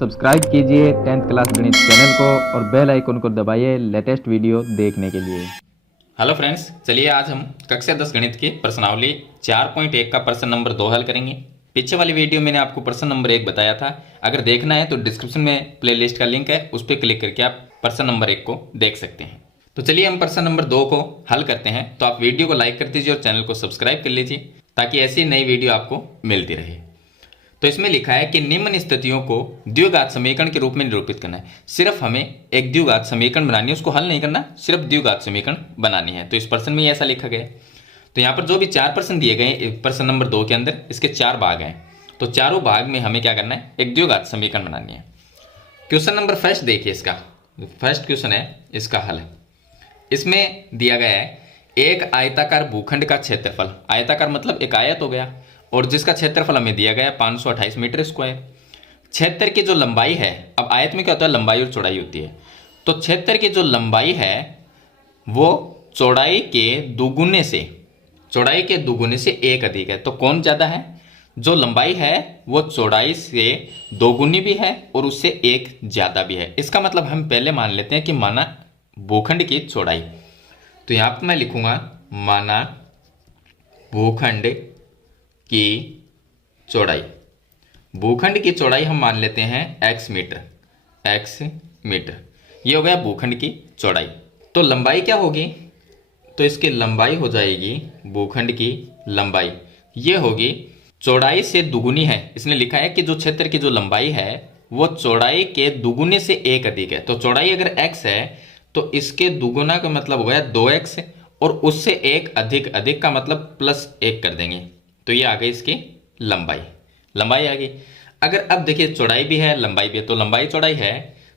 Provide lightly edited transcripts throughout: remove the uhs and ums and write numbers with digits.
Subscribe कीजिए 10th class गणित channel को और बेल आइकन को दबाइए लेटेस्ट वीडियो देखने के लिए। हेलो फ्रेंड्स, चलिए आज हम कक्षा 10 गणित की प्रश्नावली 4.1 का प्रश्न नंबर 2 हल करेंगे। पीछे वाली वीडियो मैंने आपको प्रश्न नंबर 1 बताया था। अगर देखना है तो डिस्क्रिप्शन में प्लेलिस्ट का लिंक है, उस पर क्लिक करके आप प्रश्न नंबर 1 को देख सकते हैं। तो चलिए हम प्रश्न नंबर 2 को हल करते हैं। तो आप वीडियो को लाइक कर दीजिए और चैनल को सब्सक्राइब कर लीजिए ताकि ऐसी नई वीडियो आपको मिलती रहे। तो इसमें लिखा है कि निम्न स्थितियों को द्विघात समीकरण के रूप में निरूपित करना है। सिर्फ हमें एक द्विघात समीकरण बनानी है, उसको हल नहीं करना, सिर्फ द्विघात समीकरण बनानी है। तो इस प्रश्न में ऐसा लिखा गया है। तो यहाँ पर जो भी 4 प्रश्न दिए गए प्रश्न नंबर 2 के अंदर, इसके 4 भाग हैं। तो चारों भाग में हमें क्या करना है, एक द्विघात समीकरण बनानी है। क्वेश्चन नंबर फर्स्ट देखिए, इसका फर्स्ट क्वेश्चन है, इसका हल है। इसमें दिया गया है एक आयताकार भूखंड का क्षेत्रफल, आयताकार मतलब एक आयत हो गया, और जिसका क्षेत्रफल हमें दिया गया है 528 मीटर स्क्वायर। क्षेत्र की जो लंबाई है, अब आयत में क्या होता है, लंबाई और चौड़ाई होती है। तो क्षेत्र की जो लंबाई है वो चौड़ाई के दुगुने से, चौड़ाई के दुगुने से एक अधिक है। तो कौन ज्यादा है, जो लंबाई है वो चौड़ाई से दोगुनी भी है और उससे एक ज्यादा भी है। इसका मतलब हम पहले मान लेते हैं कि माना भूखंड की चौड़ाई। तो यहां पर मैं लिखूंगा माना भूखंड की चौड़ाई। भूखंड की चौड़ाई हम मान लेते हैं x मीटर, x मीटर। ये हो गया भूखंड की चौड़ाई। तो लंबाई क्या होगी, तो इसकी लंबाई हो जाएगी, भूखंड की लंबाई ये होगी चौड़ाई से दुगुनी है। इसने लिखा है कि जो क्षेत्र की जो लंबाई है वो चौड़ाई के दुगुने से एक अधिक है। तो चौड़ाई अगर x है तो इसके दुगुना का मतलब हो गया 2x, और उससे एक अधिक, अधिक का मतलब +1 कर देंगे। तो ये आ गई इसकी लंबाई, लंबाई आ गई। अगर अब देखिए चौड़ाई भी है लंबाई भी है, तो लंबाई चौड़ाई है।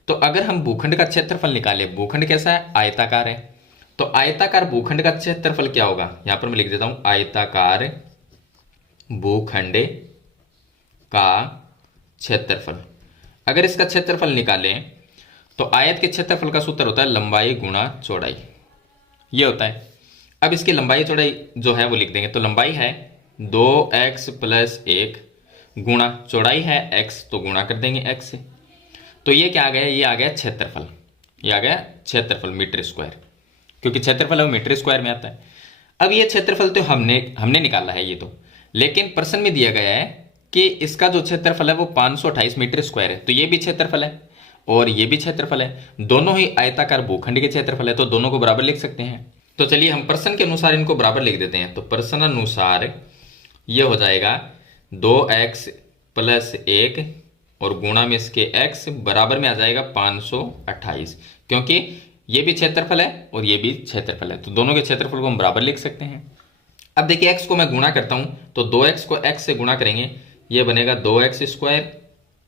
तो अगर हम भूखंड का क्षेत्रफल निकाले, भूखंड कैसा है, आयताकार है। तो आयताकार भूखंड का क्षेत्रफल क्या होगा, यहां पर मैं लिख देता हूं आयताकार भूखंड का क्षेत्रफल। अगर इसका क्षेत्रफल निकालें तो आयत के क्षेत्रफल का सूत्र होता है लंबाई गुणा चौड़ाई, ये होता है। अब इसकी लंबाई चौड़ाई जो है वो लिख देंगे। तो लंबाई है 2x + 1 गुणा चौड़ाई है x, तो गुणा कर देंगे x से। तो ये क्या आ गया, ये आ गया क्षेत्रफल, ये आ गया क्षेत्रफल मीटर स्क्वायर, क्योंकि क्षेत्रफल है वो मीटर स्क्वायर में आता है। अब ये क्षेत्रफल तो हमने निकाला है ये तो, लेकिन प्रश्न में दिया गया है कि इसका जो क्षेत्रफल है वो 528 मीटर स्क्वायर है। तो ये भी क्षेत्रफल है और ये भी क्षेत्रफल है, दोनों ही आयताकार भूखंड के क्षेत्रफल है, तो दोनों को बराबर लिख सकते हैं। तो चलिए हम प्रश्न के अनुसार इनको बराबर लिख देते हैं। तो प्रश्न अनुसार ये हो जाएगा 2x + 1 और गुणा में इसके x बराबर में आ जाएगा 528, क्योंकि ये भी क्षेत्रफल है और ये भी क्षेत्रफल है, तो दोनों के क्षेत्रफल को हम बराबर लिख सकते हैं। अब देखिए x को मैं गुणा करता हूं, तो 2x को x से गुणा करेंगे, ये बनेगा 2x²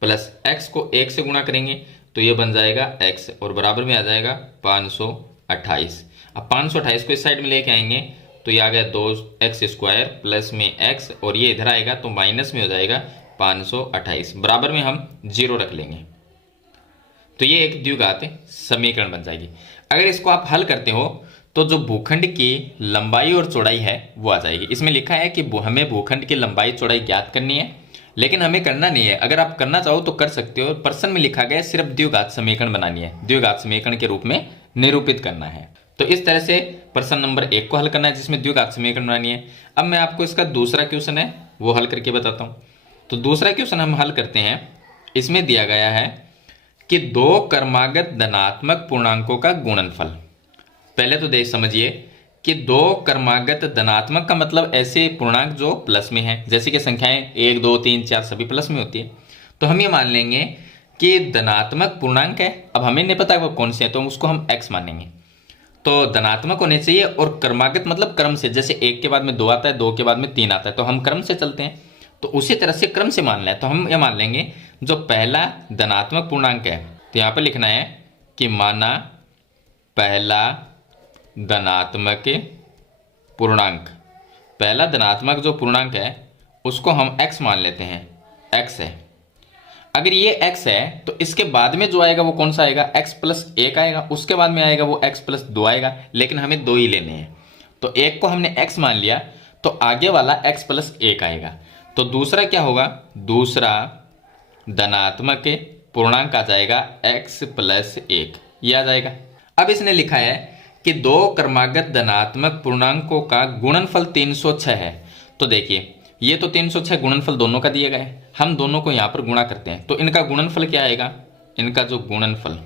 प्लस x को 1 से गुणा करेंगे तो ये बन जाएगा x, और बराबर में आ जाएगा 528। अब 528 को इस साइड में लेके आएंगे तो ये आ गया 2x² प्लस में x, और ये इधर आएगा तो माइनस में हो जाएगा 528, बराबर में हम 0 रख लेंगे। तो ये एक द्विघात समीकरण बन जाएगी। अगर इसको आप हल करते हो तो जो भूखंड की लंबाई और चौड़ाई है वो आ जाएगी। इसमें लिखा है कि हमें भूखंड की लंबाई चौड़ाई ज्ञात करनी है, लेकिन हमें करना नहीं है। अगर आप करना चाहो तो कर सकते हो। प्रश्न में लिखा गया सिर्फ द्विघात समीकरण बनानी है, द्विघात समीकरण के रूप में निरूपित करना है। तो इस तरह से प्रश्न नंबर 1 को हल करना है, जिसमें द्विघात समीकरण बनानी है। अब मैं आपको इसका दूसरा क्वेश्चन है वो हल करके बताता हूं। तो दूसरा क्वेश्चन हम हल करते हैं। इसमें दिया गया है कि 2 क्रमागत धनात्मक पूर्णांकों का गुणनफल। पहले तो देख समझिए कि 2 क्रमागत धनात्मक का मतलब ऐसे पूर्णांक जो प्लस में है, जैसे कि संख्याएं 1 2 3 4 सभी प्लस में होती है। तो हम ये मान लेंगे कि धनात्मक पूर्णांक है। अब हमें नहीं पता वो कौन से है, तो उसको हम x मानेंगे। तो धनात्मक होने चाहिए, और क्रमागत मतलब क्रम से, जैसे 1 के बाद में 2 आता है, 2 के बाद में 3 आता है, तो हम क्रम से चलते हैं। तो उसी तरह से क्रम से मानना है। तो हम ये मान लेंगे जो पहला धनात्मक पूर्णांक है, तो यहाँ पर लिखना है कि माना पहला धनात्मक पूर्णांक, पहला धनात्मक जो पूर्णांक है उसको हम x मान लेते हैं, x है। अगर ये x है तो इसके बाद में जो आएगा वो कौन सा आएगा, x + 1 आएगा, उसके बाद में आएगा वो x + 2 आएगा, लेकिन हमें 2 ही लेने हैं। तो एक को हमने x मान लिया तो आगे वाला x + 1 आएगा। तो दूसरा क्या होगा, दूसरा धनात्मक पूर्णांक आ जाएगा x प्लस 1, ये आ जाएगा। अब इसने लिखा है कि दो क्रमागत धनात्मक पूर्णांकों का गुणनफल 306 है। तो देखिए ये तो 306 गुणनफल दोनों का दिया गया है, हम दोनों को यहाँ पर गुणा करते हैं तो इनका गुणनफल क्या आएगा, इनका जो गुणनफल,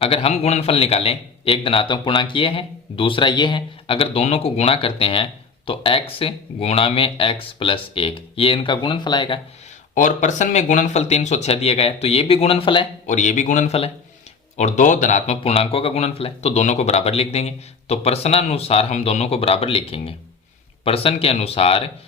अगर हम गुणनफल निकालें, एक धनात्मक पूर्णांक ये है, दूसरा ये है, अगर दोनों को गुणा करते हैं तो x गुणा में x प्लस 1, ये इनका गुणनफल आएगा। और प्रश्न में गुणनफल 306 दिया गया है तो ये भी गुणनफल है और ये भी गुणनफल है और दो धनात्मक पूर्णांकों का गुणनफल है, तो दोनों को बराबर लिख देंगे। तो प्रश्नानुसार हम दोनों को बराबर लिखेंगे। प्रश्न के अनुसार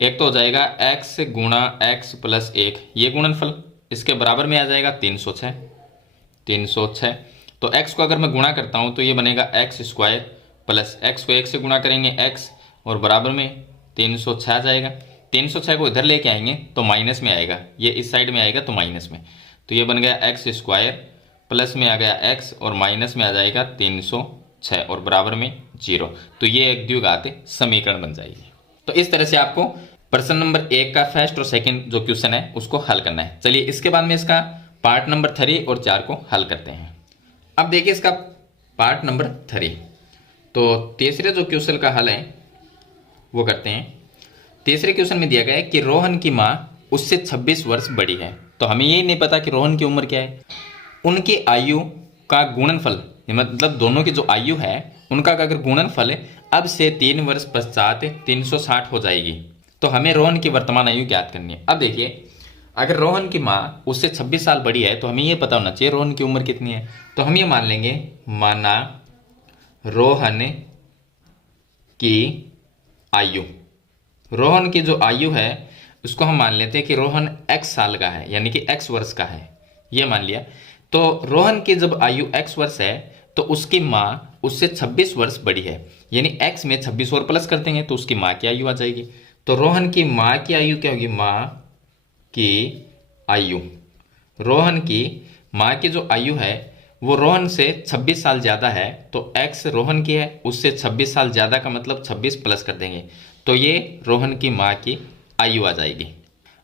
एक तो हो जाएगा x गुणा x प्लस 1, ये गुणनफल इसके बराबर में आ जाएगा 306। तो x को अगर मैं गुणा करता हूं तो ये बनेगा x स्क्वायर प्लस x को 1 से गुणा करेंगे x और बराबर में 306 आ जाएगा। 306 को इधर लेके आएंगे तो माइनस में आएगा, ये इस साइड में आएगा तो माइनस में, तो ये बन गया x स्क्वायर प्लस में आ गया x और माइनस में आ जाएगा 306 और बराबर में 0। तो ये एक द्विघात समीकरण बन जाएगी। तो इस तरह से आपको प्रश्न नंबर 1 का फर्स्ट और सेकंड जो क्वेश्चन है उसको हल करना है। चलिए इसके बाद में इसका पार्ट नंबर 3 और 4 को हल करते हैं। अब देखिए इसका पार्ट नंबर 3, तो तीसरे जो क्वेश्चन का हल है वो करते हैं। तीसरे क्वेश्चन में दिया गया है कि रोहन की माँ उससे 26 वर्ष बड़ी है। तो हमें यही नहीं पता कि रोहन की उम्र क्या है। उनकी आयु का गुणनफल, मतलब दोनों की जो आयु है उनका अगर गुणनफल अब से 3 वर्ष पश्चात 360 हो जाएगी, तो हमें रोहन की वर्तमान आयु ज्ञात करनी है। अब देखिए अगर रोहन की माँ उससे 26 साल बड़ी है तो हमें ये पता होना चाहिए रोहन की उम्र कितनी है। तो हम ये मान लेंगे, माना रोहन की आयु, रोहन की जो आयु है उसको हम मान लेते हैं कि रोहन x साल का है, यानी कि x वर्ष का है, ये मान लिया। तो रोहन की जब आयु x वर्ष है तो उसकी माँ उससे 26 वर्ष बड़ी है, यानी x में 26 और प्लस कर देंगे तो उसकी माँ की आयु आ जाएगी। तो रोहन की माँ की आयु क्या होगी, माँ की आयु, रोहन की माँ की जो आयु है वो रोहन से 26 साल ज़्यादा है, तो x रोहन की है, उससे 26 साल ज़्यादा का मतलब 26 प्लस कर देंगे तो ये रोहन की माँ की आयु आ जाएगी।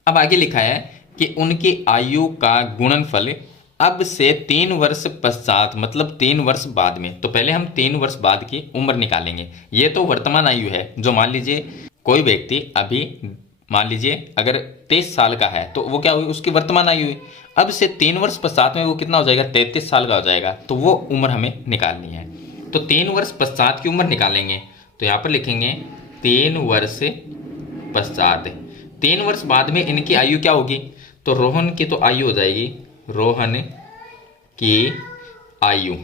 अब आगे लिखा है कि उनकी आयु का गुणनफल अब से 3 वर्ष पश्चात, मतलब 3 वर्ष बाद में। तो पहले हम 3 वर्ष बाद की उम्र निकालेंगे। ये तो वर्तमान आयु है, जो मान लीजिए कोई व्यक्ति अभी मान लीजिए अगर 23 साल का है तो वो क्या हुई, उसकी वर्तमान आयु हुई। अब से 3 वर्ष पश्चात में वो कितना हो जाएगा, 33 साल का हो जाएगा, तो वो उम्र हमें निकालनी है। तो 3 वर्ष पश्चात की उम्र निकालेंगे तो यहाँ पर लिखेंगे 3 वर्ष पश्चात। 3 वर्ष बाद में इनकी आयु क्या होगी, तो रोहन की तो आयु हो जाएगी, रोहन की आयु,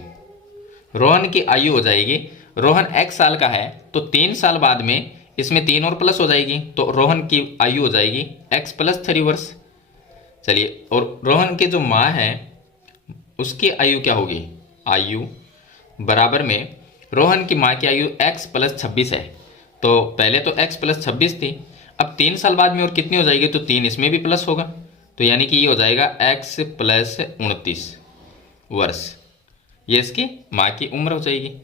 रोहन की आयु हो जाएगी, रोहन x साल का है तो 3 साल बाद में इसमें 3 और प्लस हो जाएगी तो रोहन की आयु हो जाएगी x प्लस 3 वर्ष। चलिए, और रोहन की जो माँ है उसकी आयु क्या होगी, आयु बराबर में रोहन की माँ की आयु x प्लस 26 है, तो पहले तो x प्लस 26 थी, अब 3 साल बाद में और कितनी हो जाएगी, तो 3 इसमें भी प्लस होगा, तो यानी कि ये हो जाएगा x प्लस 29 वर्ष, ये इसकी माँ की उम्र हो जाएगी।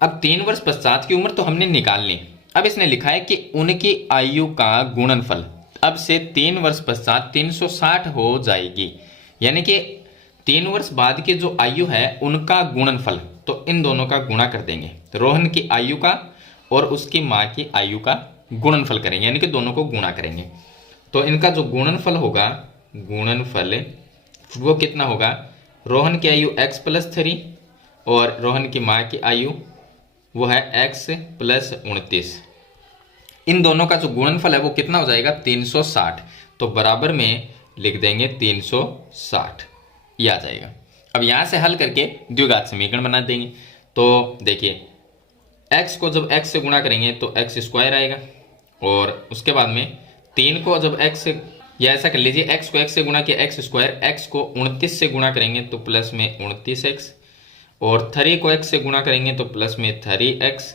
अब 3 वर्ष पश्चात की उम्र तो हमने निकाल ली। अब इसने लिखा है कि उनकी आयु का गुणनफल अब से 3 वर्ष पश्चात 360 हो जाएगी, यानी कि 3 वर्ष बाद की जो आयु है उनका गुणनफल, तो इन दोनों का गुणा कर देंगे, रोहन की आयु का और उसकी माँ की आयु का गुणनफल करेंगे, यानी कि दोनों को गुणा करेंगे। तो इनका जो गुणनफल होगा, गुणनफल वो कितना होगा, रोहन की आयु x प्लस 3 और रोहन की माँ की आयु वो है x प्लस 29, इन दोनों का जो गुणनफल है वो कितना हो जाएगा, 360। तो बराबर में लिख देंगे 360, ये आ जाएगा। अब यहाँ से हल करके द्विघात समीकरण बना देंगे। तो देखिए x को जब x से गुणा करेंगे तो x स्क्वायर आएगा, और उसके बाद में 3 को जब x से, या ऐसा कर लीजिए x को x से गुणा किया x स्क्वायर, x को 29 से गुणा करेंगे तो प्लस में 29x, और 3 को x से गुणा करेंगे तो प्लस में 3x,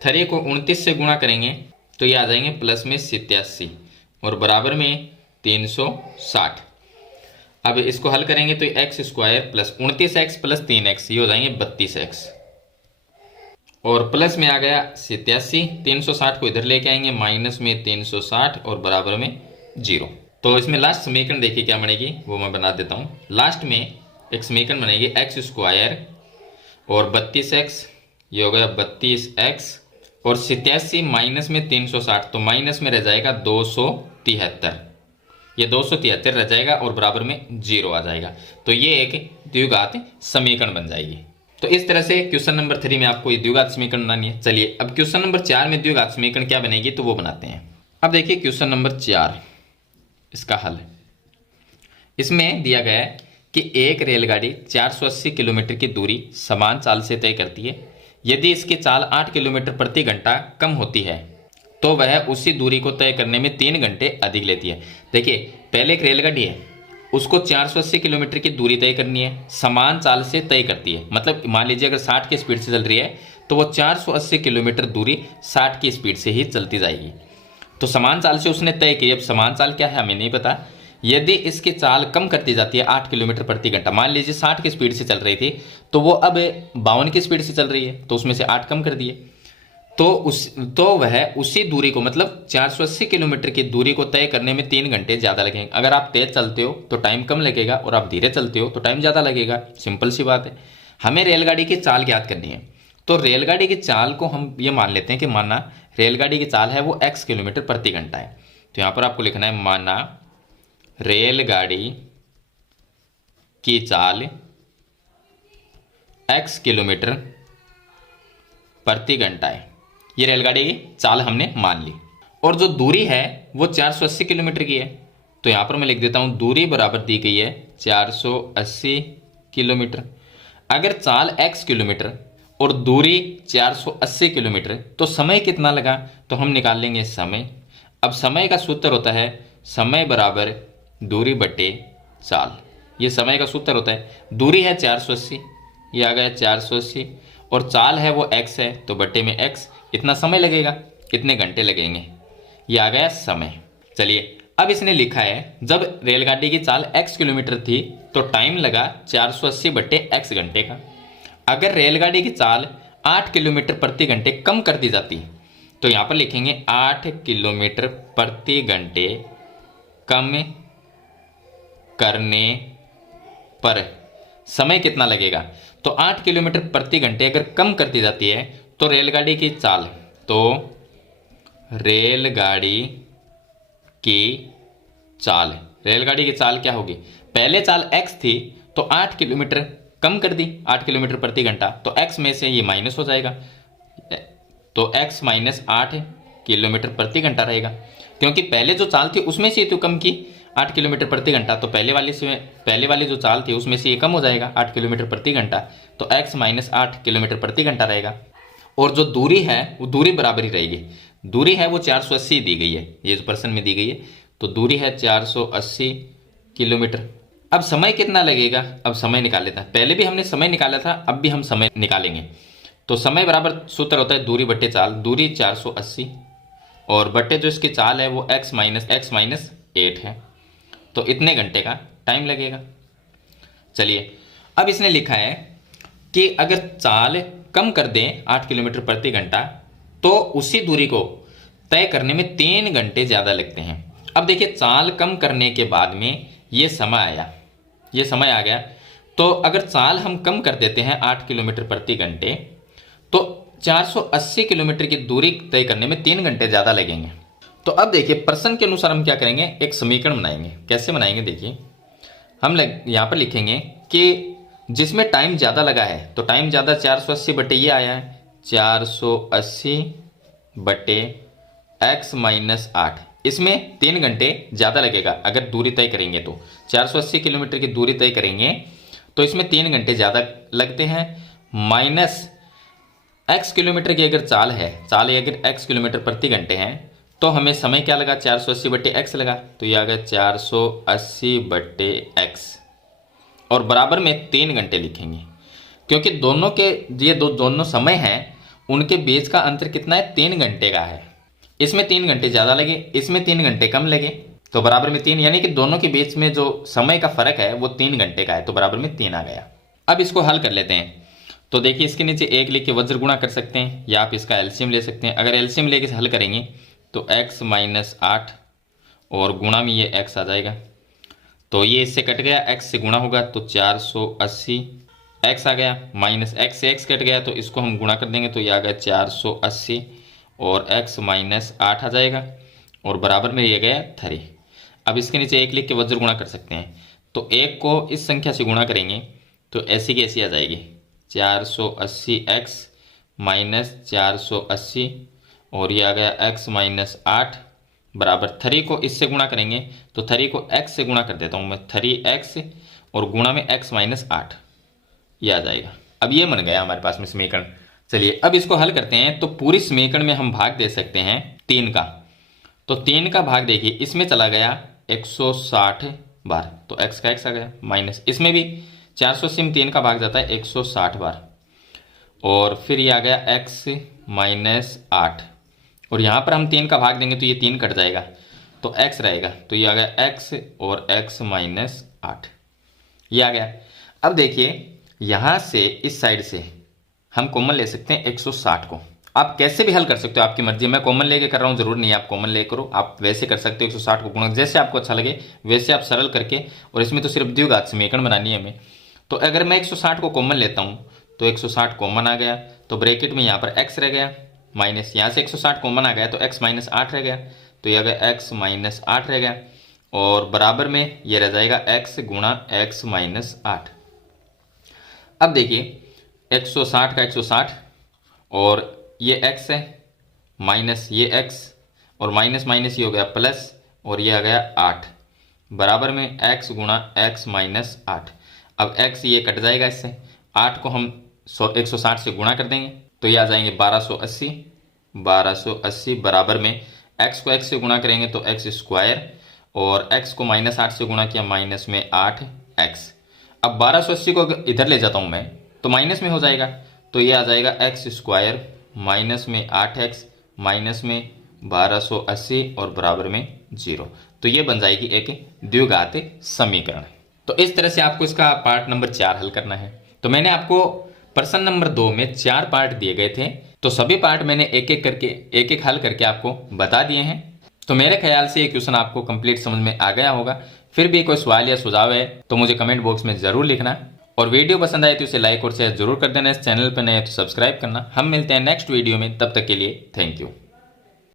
3 को 29 से गुणा करेंगे तो ये आ जाएंगे प्लस में 87 और बराबर में 360। अब इसको हल करेंगे तो x square plus 29x plus 3x, ये हो जाएंगे 32x, और प्लस में आ गया 87, 360 को इधर लेके आएंगे माइनस में 360 और बराबर में 0। तो इसमें लास्ट समीकरण देखिए क्या बनेगी, वो मैं बना देता हूँ। लास्ट में एक समीकरण बनेगी एक्स स्क्वायर और 32x, ये हो गया 32x और 87 माइनस में 360, तो माइनस में रह जाएगा 273, ये 273 रह जाएगा और बराबर में 0 आ जाएगा। तो ये एक द्विघात समीकरण बन जाएगी। तो इस तरह से क्वेश्चन नंबर 3 में आपको ये द्विघात समीकरण बनानी है। चलिए अब क्वेश्चन नंबर 4 में द्विघात समीकरण क्या बनेगी तो वो बनाते हैं। अब देखिए क्वेश्चन नंबर 4, इसका हल। इसमें दिया गया है कि एक रेलगाड़ी 480 किलोमीटर की दूरी समान चाल से तय करती है। यदि इसकी चाल 8 किलोमीटर प्रति घंटा कम होती है तो वह उसी दूरी को तय करने में 3 घंटे अधिक लेती है। देखिए पहले एक रेलगाड़ी है, उसको 480 किलोमीटर की दूरी तय करनी है, समान चाल से तय करती है। मतलब मान लीजिए अगर 60 की स्पीड से चल रही है तो वो 480 किलोमीटर दूरी 60 की स्पीड से ही चलती जाएगी। तो समान चाल से उसने तय की। अब समान चाल क्या है हमें नहीं पता। यदि इसकी चाल कम करती जाती है 8 किलोमीटर प्रति घंटा, मान लीजिए 60 की स्पीड से चल रही थी तो वो अब 52 की स्पीड से चल रही है, तो उसमें से 8 कम कर दिए, तो वह उसी दूरी को मतलब 480 किलोमीटर की दूरी को तय करने में 3 घंटे ज़्यादा लगेंगे। अगर आप तेज चलते हो तो टाइम कम लगेगा और आप धीरे चलते हो तो टाइम ज़्यादा लगेगा। सिंपल सी बात है। हमें रेलगाड़ी की चाल ज्ञात करनी है, तो रेलगाड़ी की चाल को हम ये मान लेते हैं कि माना रेलगाड़ी की चाल है वो x किलोमीटर प्रति घंटा है। तो यहाँ पर आपको लिखना है माना रेलगाड़ी की चाल x किलोमीटर प्रति घंटा है। ये रेलगाड़ी की चाल हमने मान ली और जो दूरी है वो 480 किलोमीटर की है। तो यहाँ पर मैं लिख देता हूँ दूरी बराबर दी गई है 480 किलोमीटर। अगर चाल x किलोमीटर और दूरी 480 किलोमीटर तो समय कितना लगा, तो हम निकाल लेंगे समय। अब समय का सूत्र होता है समय बराबर दूरी बटे चाल। ये समय का सूत्र होता है। दूरी है 480, ये आ गया 480 और चाल है वो x है तो बटे में x। इतना समय लगेगा, कितने घंटे लगेंगे, ये आ गया समय। चलिए अब इसने लिखा है जब रेलगाड़ी की चाल x किलोमीटर थी तो टाइम लगा 480 बटे x घंटे का। अगर रेलगाड़ी की चाल 8 किलोमीटर प्रति घंटे कम कर दी जाती तो यहाँ पर लिखेंगे 8 किलोमीटर प्रति घंटे कम करने पर समय कितना लगेगा। तो 8 किलोमीटर प्रति घंटे अगर कम कर दी जाती है तो रेलगाड़ी की चाल, तो रेलगाड़ी की चाल क्या होगी, पहले चाल x थी तो 8 किलोमीटर कम कर दी 8 किलोमीटर प्रति घंटा, तो x में से ये माइनस हो जाएगा, तो x माइनस 8 किलोमीटर प्रति घंटा रहेगा। क्योंकि पहले जो चाल थी उसमें से तो कम की 8 किलोमीटर प्रति घंटा, तो पहले वाली जो चाल थी उसमें से ये कम हो जाएगा 8 किलोमीटर प्रति घंटा, तो x माइनस 8 किलोमीटर प्रति घंटा रहेगा। और जो दूरी है वो दूरी बराबर ही रहेगी। दूरी है वो 480 दी गई है, ये जो प्रश्न में दी गई है, तो दूरी है 480 किलोमीटर। अब समय कितना लगेगा, अब समय निकाल लेते हैं। पहले भी हमने समय निकाला था, अब भी हम समय निकालेंगे। तो समय बराबर सूत्र होता है दूरी बट्टे चाल। दूरी 480 और बट्टे जो इसकी चाल है वो x माइनस 8 है, तो इतने घंटे का टाइम लगेगा। चलिए अब इसने लिखा है कि अगर चाल कम कर दें 8 किलोमीटर प्रति घंटा तो उसी दूरी को तय करने में 3 घंटे ज़्यादा लगते हैं। अब देखिए चाल कम करने के बाद में ये समय आया, ये समय आ गया। तो अगर चाल हम कम कर देते हैं 8 किलोमीटर प्रति घंटे तो 480 किलोमीटर की दूरी तय करने में 3 घंटे ज़्यादा लगेंगे। तो अब देखिए प्रश्न के अनुसार हम क्या करेंगे, एक समीकरण बनाएंगे। कैसे बनाएंगे देखिए, हम यहाँ पर लिखेंगे कि जिसमें टाइम ज़्यादा लगा है तो टाइम ज़्यादा 480 बटे ये आया है 480 बटे x माइनस 8, इसमें 3 घंटे ज़्यादा लगेगा। अगर दूरी तय करेंगे तो 480 किलोमीटर की दूरी तय करेंगे तो इसमें 3 घंटे ज़्यादा लगते हैं, माइनस x किलोमीटर की अगर चाल अगर x किलोमीटर प्रति घंटे हैं तो हमें समय क्या लगा 480 बटे x लगा, तो यह आ गया 480 बटे x और बराबर में 3 घंटे लिखेंगे। क्योंकि दोनों के ये दोनों समय हैं उनके बीच का अंतर कितना है, 3 घंटे का है। इसमें 3 घंटे ज़्यादा लगे, इसमें 3 घंटे कम लगे, तो बराबर में 3, यानी कि दोनों के बीच में जो समय का फर्क है वो 3 घंटे का है, तो बराबर में 3 आ गया। अब इसको हल कर लेते हैं। तो देखिए इसके नीचे 1 लिख के वज्र गुणा कर सकते हैं या आप इसका एलसीएम ले सकते हैं। अगर एलसीएम लेके हल करेंगे तो x माइनस 8 और गुणा में ये x आ जाएगा, तो ये इससे कट गया, x से गुणा होगा तो 480 x आ गया, माइनस x से x कट गया तो इसको हम गुणा कर देंगे तो ये आ गया 480 और x माइनस 8 आ जाएगा और बराबर में ये गया 3। अब इसके नीचे 1 लिख के वज्र गुणा कर सकते हैं, तो 1 को इस संख्या से गुणा करेंगे तो ऐसी की ऐसी आ जाएगी 480x माइनस 480 और ये आ गया x माइनस 8 बराबर 3 को इससे गुणा करेंगे तो 3 को x से गुणा कर देता हूँ मैं, 3x और गुणा में x माइनस 8 ये आ जाएगा। अब ये बन गया हमारे पास में समीकरण। चलिए अब इसको हल करते हैं। तो पूरी समीकरण में हम भाग दे सकते हैं 3 का, तो 3 का भाग देखिए इसमें चला गया 160 बार तो x का x आ गया, माइनस इसमें भी 480 में 3 का भाग जाता है 160 बार और फिर ये आ गया x माइनस 8 और यहाँ पर हम 3 का भाग देंगे तो ये 3 कट जाएगा तो x रहेगा, तो ये आ गया x और x माइनस 8 ये आ गया। अब देखिए यहाँ से इस साइड से हम कॉमन ले सकते हैं 160 को, आप कैसे भी हल कर सकते हो, आपकी मर्जी। मैं कॉमन लेके कर रहा हूँ, जरूर नहीं आप कॉमन ले करो, आप वैसे कर सकते हो 160 को गुणा, जैसे आपको अच्छा लगे वैसे आप सरल करके, और इसमें तो सिर्फ द्विघात समीकरण बनानी है हमें। तो अगर मैं 160 को कॉमन लेता हूँ तो 160 कॉमन आ गया तो ब्रैकेट में यहाँ पर x रह गया, माइनस यहाँ से 160 कॉमन आ गया तो x माइनस 8 रह गया, तो ये आ गया x माइनस 8 रह गया और बराबर में ये रह जाएगा x गुणा x माइनस 8। अब देखिए 160 का 160 और ये x है माइनस ये x और माइनस माइनस ये हो गया प्लस और ये आ गया 8 बराबर में x गुणा x माइनस 8। अब x ये कट जाएगा, इससे 8 को हम 160 से गुणा कर देंगे तो ये आ जाएंगे 1280 बराबर में x को x से गुणा करेंगे तो x स्क्वायर और x को माइनस 8 से गुणा किया माइनस में 8x। अब 1280 को इधर ले जाता हूँ मैं तो माइनस में हो जाएगा, तो ये आ जाएगा x स्क्वायर माइनस में 8x माइनस में 1280 और बराबर में 0। तो ये बन जाएगी एक द्विघात समीकरण। तो इस तरह से आपको इसका पार्ट नंबर 4 हल करना है। तो मैंने आपको प्रश्न नंबर 2 में 4 पार्ट दिए गए थे, तो सभी पार्ट मैंने एक एक हल करके आपको बता दिए हैं। तो मेरे ख्याल से ये क्वेश्चन आपको कंप्लीट समझ में आ गया होगा। फिर भी कोई सवाल या सुझाव है तो मुझे कमेंट बॉक्स में जरूर लिखना, और वीडियो पसंद आए तो इसे लाइक और शेयर जरूर कर देना। इस चैनल पर नए तो सब्सक्राइब करना। हम मिलते हैं नेक्स्ट वीडियो में, तब तक के लिए थैंक यू।